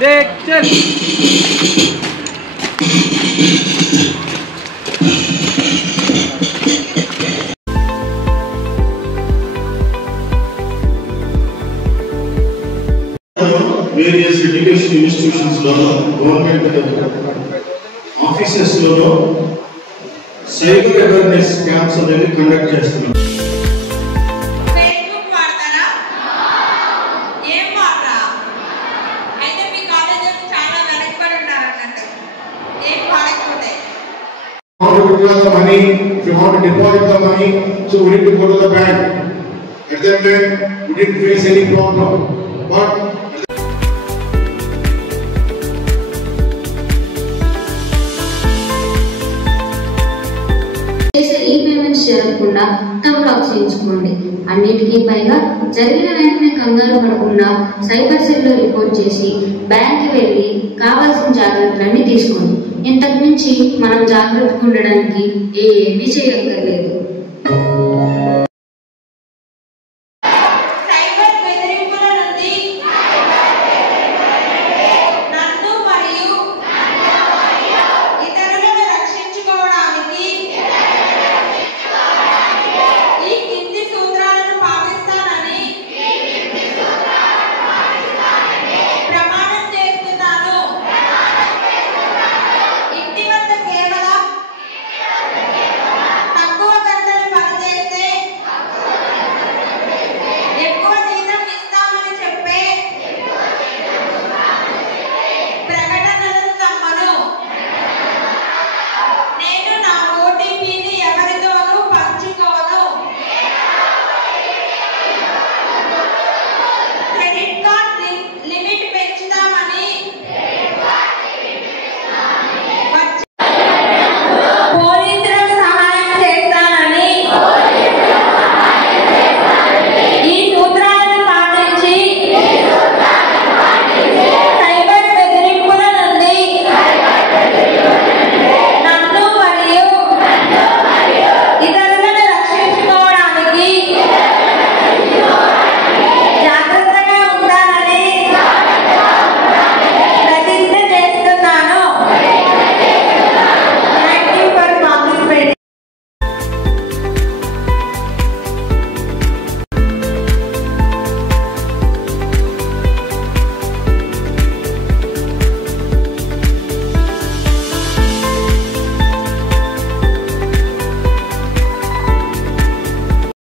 देख चल various education institutions government offices cyber awareness camps conduct చేస్తున్నారు. Facebook వాడతారా? ఏం వాడరా? అయితే మీ కాలేజీలో చాలా వెనకబడి ఉన్నారన్నట్టు. ఏం వాడకపోతే If you want to withdraw the money, if you want to deposit the money, so we need to go to the bank. At that time, we didn't face any problem. But ఈ-పేమెంట్స్ జరగకుండా term lock చేయించుకోండి. అన్నిటికీ పైగా జరిగిన వెంటనే కంగారు పడకుండా cyber సెల్లో report చేసి బ్యాంక్కి వెళ్ళి కావాల్సిన జాగ్రత్తలన్నీ తీసుకోండి. ఇంతకు మించి మనం జాగ్రత్తగా ఉండడానికి ఏమీ చేయక్కర్లేదు.